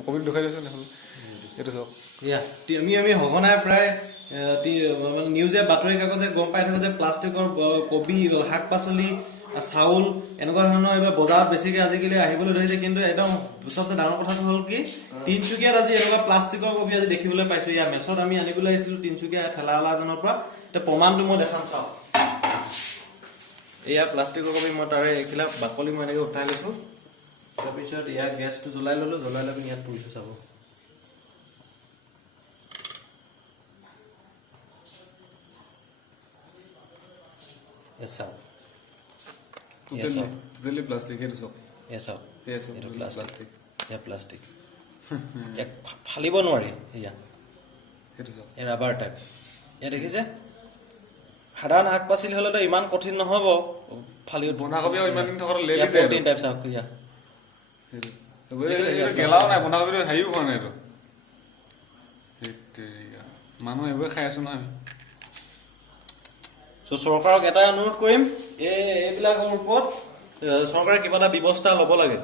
কবি দেখাই দিছো দেখোন এইটো চাওক ইয়া আমি হগনাই প্ৰায় নিউজে বাতৰি কাগজে গম পাই থাকো যে প্লাষ্টিকৰ কবি শাক পাচলি চাউল এনেকুৱা ধৰণৰ এইবাৰ বজাৰত বেছিকে আজিকালি আহিবলৈ ধৰিছে কিন্তু একদম সবচে ডাঙৰ কথাটো হ'ল কি তিনচুকীয়াত আজি এনেকুৱা প্লাষ্টিকৰ কবি আজি দেখিবলৈ পাইছো ইয়াৰ মেছত আমি আনিবলৈ আহিছিলো তিনচুকীয়া ঠেলাৱালাজনৰ পৰা এতিয়া প্ৰমাণটো মই দেখাম চাওক এয়া প্লাষ্টিকৰ কবি মই তাৰে এইখিলা বাকলি মই এনেকৈ উঠাই লৈছো তাৰপিছত ইয়াৰ গেছটো জ্বলাই ললো জ্বলাই লৈ ইয়াত পুৰিছো চাব টোটেলি প্লাষ্টিক এইটো চাওক প্লাষ্টিক প্লাষ্টিক ফালিব নোৱাৰি এয়া সেইটো চাওক এই ৰাবাৰ টাইপ এয়া দেখিছে সাধাৰণ শাক পাচলি হলেতো ইমান কঠিন নহব ফালি বন্ধাকবিও ইমান দিন থকাৰ লেলি যায় প্ৰটিন টাইপ চাওক এয়া সেইটো গেলাও নাই বন্ধাকবিটো হাইও হোৱা নাই এইটো মানুহ এইবোৰ খাই আছো নহয় আমি চৰকাৰক এটাই অনুৰোধ কৰিম এইবিলাকৰ ওপৰত চৰকাৰে কিবা এটা ব্যৱস্থা ল'ব লাগে